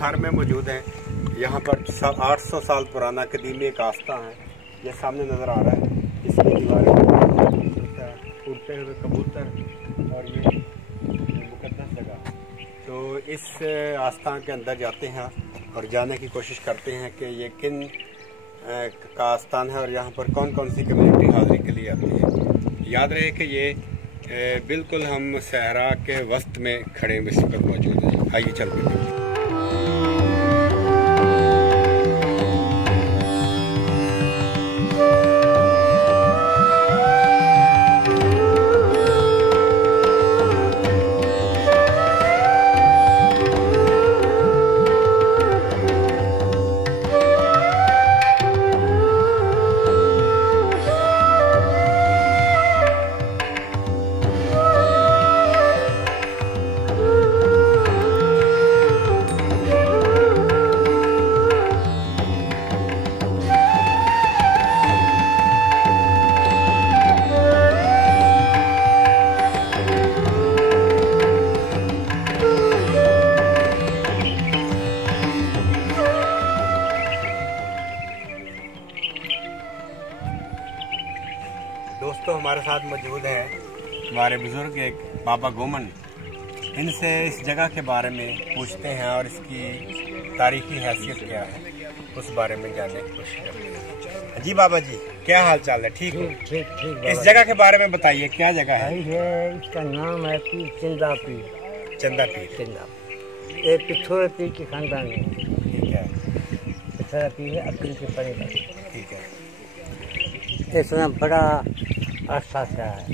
थार में मौजूद हैं। यहाँ पर 800 साल पुराना कदीमी एक आस्थान है। ये सामने नज़र आ रहा है, इसकी दीवारें उड़ते हुए कबूतर और ये मुकद्दस जगह। तो इस आस्थान के अंदर जाते हैं और जाने की कोशिश करते हैं कि ये किन का आस्थान है और यहाँ पर कौन कौन सी कम्युनिटी हाजिरी के लिए आती है। याद रहे कि ये बिल्कुल हम सहरा के वस्त में खड़े इस वक्त मौजूद हैं। आइए चलते हैं। दोस्तों हमारे साथ मौजूद हैं हमारे बुजुर्ग एक बाबा गोमन। इनसे इस जगह के बारे में पूछते हैं और इसकी तारीखी हैसियत क्या है उस बारे में जानने की कोशिश करते हैं। जी बाबा जी, क्या हाल चाल है? ठीक है। ठीक। इस जगह के बारे में बताइए, क्या जगह है? इसका नाम है पीर चंदा पीर। चंदा पीर। ये पिथौरा पीर के खानदान में। ठीक है। पिथौरा पीर है अकील के परे का। ठीक है। इसमें बड़ा अर्सा क्या है,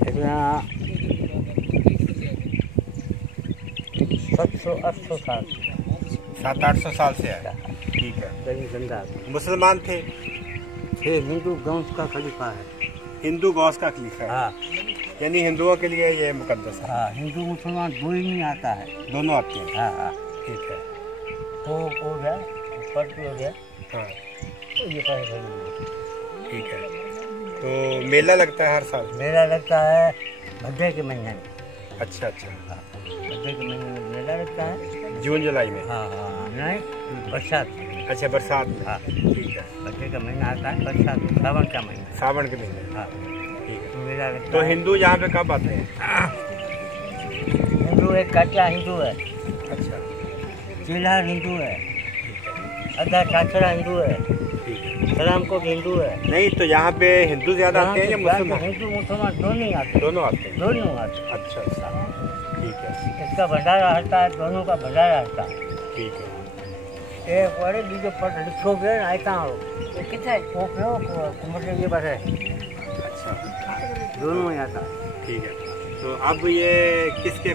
इसमें 700-800 साल 700-800 साल से है। ठीक है। मुसलमान थे? हिंदू गौस का खलीफा है। हिंदू गौस का खलीफा है। हाँ, यानी हिंदुओं के लिए ये मुकद्दस है। हाँ, हिंदू मुसलमान दो ही नहीं आता है, दोनों आते हैं। हाँ। ठीक है। तो हो गया, ऊपर हो गया। हाँ, तो ये पैसे ठीक है। तो मेला लगता है हर साल? मेला लगता है भद्रे के महीने में। अच्छा। भद्रे के महीने में मेला लगता है, जून जुलाई में? हाँ, नहीं बरसात। अच्छा, बरसात में। हाँ, ठीक है। भद्रे का महीना आता है, बरसात सावन का महीना। सावन के महीने? हाँ, ठीक है। मेला लगता तो है। हिंदू यहाँ पे कब आते हैं? हिंदू एक कच्चा हिंदू है, अच्छा, चिल्हार हिंदू है, आधा छाछड़ा हिंदू है, सलामकोट हिंदू है। नहीं, तो यहाँ पे हिंदू ज्यादा आते हैं या मुसलमान? हिंदू मुसलमान दोनों आते, दोनों आते हैं। दोनों आते। अच्छा, ठीक है। इसका भंडारा रहता है, दोनों का भंडारा रहता है। ठीक है। एक बड़े बीजे पढ़ लिखोगे आयता हो कितने मतलब ये बात है। अच्छा, दोनों ही आता है। ठीक है। तो अब ये किसके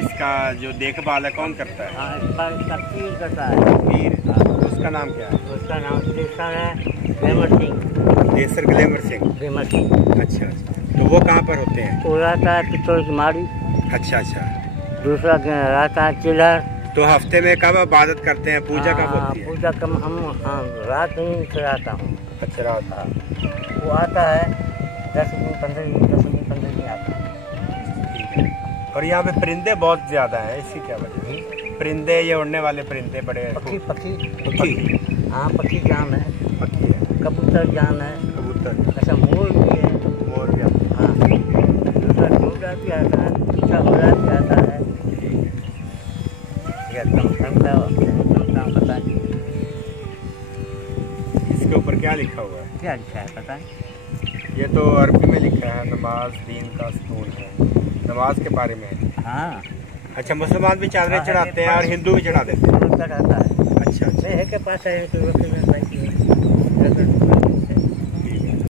इसका जो देखभाल है कौन करता है? हाँ, इसका पीर करता है। पीर? उसका नाम क्या है? उसका नाम देसर है ग्लैमर सिंह। देसर ग्लैमर सिंह। अच्छा। तो वो कहाँ पर होते हैं? वो रहता है पित्तौर की मारी। अच्छा। दूसरा रहता है चिल्हर। तो हफ्ते में कब इबादत करते हैं? पूजा कब होती है? पूजा कम हम रात नहीं कराता हूँ। अच्छा, रात। वो आता है 10 दिन 15 दिन आता है। ठीक है। और यहाँ पे परिंदे बहुत ज्यादा हैं, इसकी क्या वजह है? परिंदे, ये उड़ने वाले परिंदे बड़े। पक्षी हाँ, पक्षी जान है, पक्षी है। कबूतर जान है, कबूतर। अच्छा मोर भी है। मोर भी आता हाँ, दूसरा घोड़ा भी आता है, दूसरा घोड़ा भी आता है। पता नहीं इसके ऊपर क्या लिखा हुआ है? क्या लिखा है पता नहीं। ये तो अरबी में लिखा है, नमाज दीन का स्तून है। नमाज के बारे में है। हाँ। अच्छा, मुसलमान भी चादरें चढ़ाते हैं और हिंदू भी चढ़ा देते हैं? चढ़ाता है। अच्छा। के पास है